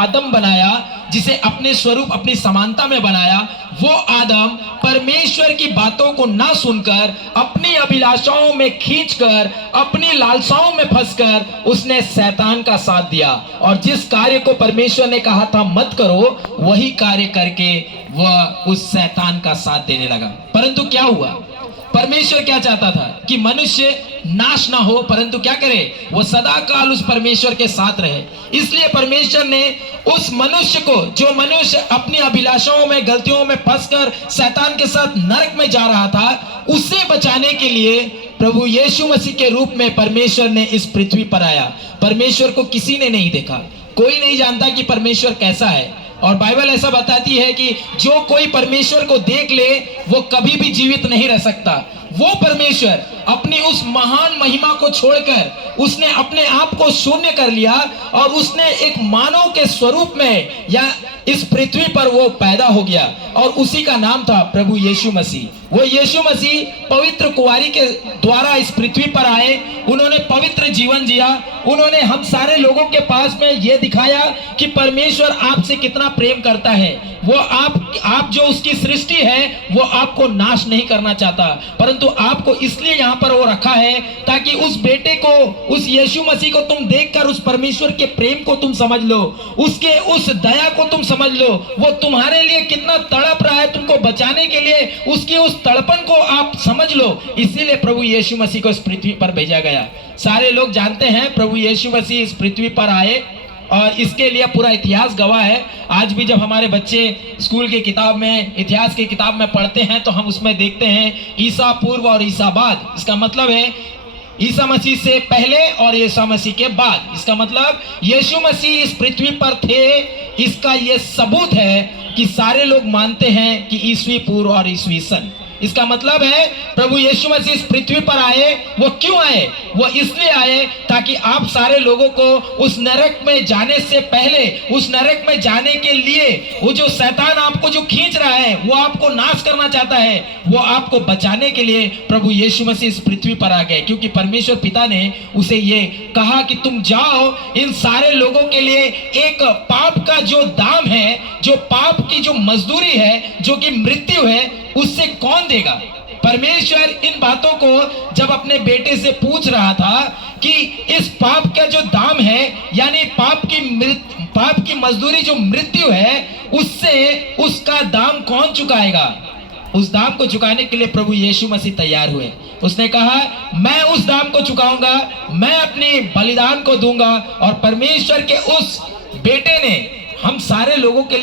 आदम बनाया, जिसे अपने स्वरूप अपनी समानता में बनाया, वो आदम परमेश्वर की बातों को ना सुनकर अपनी अभिलाषाओं में खींचकर अपनी लालसाओं में फंसकर उसने शैतान का साथ दिया और जिस कार्य को परमेश्वर ने कहा था मत करो, वही कार्य करके वह उस शैतान का साथ देने लगा। परंतु क्या हुआ? परमेश्वर क्या चाहता था कि मनुष्य नाश ना हो, परंतु क्या करे, वो सदा काल उस परमेश्वर के साथ रहे। इसलिए परमेश्वर ने उस मनुष्य को, जो मनुष्य अपनी अभिलाषाओं में गलतियों में फंसकर शैतान के साथ नरक में जा रहा था, उसे बचाने के लिए प्रभु यीशु मसीह के रूप में परमेश्वर ने इस पृथ्वी पर आया। परमेश्वर को किसी ने नहीं देखा, कोई नहीं जानता कि परमेश्वर कैसा है। और बाइबल ऐसा बताती है कि जो कोई परमेश्वर को देख ले वो कभी भी जीवित नहीं रह सकता। वो परमेश्वर अपनी उस महान महिमा को छोड़कर उसने अपने आप को शून्य कर लिया और उसने एक मानव के स्वरूप में या इस पृथ्वी पर वो पैदा हो गया और उसी का नाम था प्रभु यीशु मसीह। वो यीशु मसीह पवित्र कुंवारी के द्वारा इस पृथ्वी पर आए, उन्होंने पवित्र जीवन जिया, उन्होंने हम सारे लोगों के पास में ये दिखाया कि परमेश्वर आपसे कितना प्रेम करता है। वो आप जो उसकी सृष्टि है वो आपको नाश नहीं करना चाहता, परंतु आपको इसलिए यहाँ पर वो रखा है ताकि उस बेटे को, उस यीशु मसीह को तुम देखकर उस परमेश्वर के प्रेम को तुम समझ लो, उसके उस दया को तुम समझ लो। वो तुम्हारे लिए कितना तड़प रहा है तुमको बचाने के लिए, उसकी उस तड़पन को आप समझ लो। इसीलिए प्रभु यीशु मसीह को इस पृथ्वी पर भेजा गया। सारे लोग जानते हैं प्रभु यीशु मसीह इस पृथ्वी पर आए और इसके लिए पूरा इतिहास गवाह है। आज भी जब हमारे बच्चे स्कूल की किताब में, इतिहास की किताब में पढ़ते हैं तो हम उसमें देखते हैं ईसा पूर्व और ईसा बाद। इसका मतलब है ईसा मसीह से पहले और ईसा मसीह के बाद। इसका मतलब यीशु मसीह इस पृथ्वी पर थे, इसका यह सबूत है कि सारे लोग मानते हैं कि ईसवी पूर्व और ईसवी सन। इसका मतलब है प्रभु यीशु मसीह इस पृथ्वी पर आए। वो क्यों आए? वो इसलिए आए ताकि आप सारे लोगों को उस नरक में जाने से पहले, उस नरक में जाने के लिए, वो जो शैतान आपको जो खींच रहा है, वो आपको नाश करना चाहता है, वो आपको बचाने के लिए प्रभु यीशु मसीह इस पृथ्वी पर आ गए। क्योंकि परमेश्वर पिता ने उसे ये कहा कि तुम जाओ, इन सारे लोगों के लिए एक पाप का जो दाम है, जो पाप की जो मजदूरी है, जो कि मृत्यु है, उससे कौन देगा? परमेश्वर इन बातों को जब अपने बेटे से पूछ रहा था कि इस पाप का जो दाम है, यानी पाप की मजदूरी जो मृत्यु है, उससे उसका दाम कौन चुकाएगा? उस दाम को चुकाने के लिए प्रभु यीशु मसीह तैयार हुए। उसने कहा मैं उस दाम को चुकाऊंगा, मैं अपनी बलिदान को दूंगा। और परमेश्वर के उस बेटे ने हम सारे लोगों के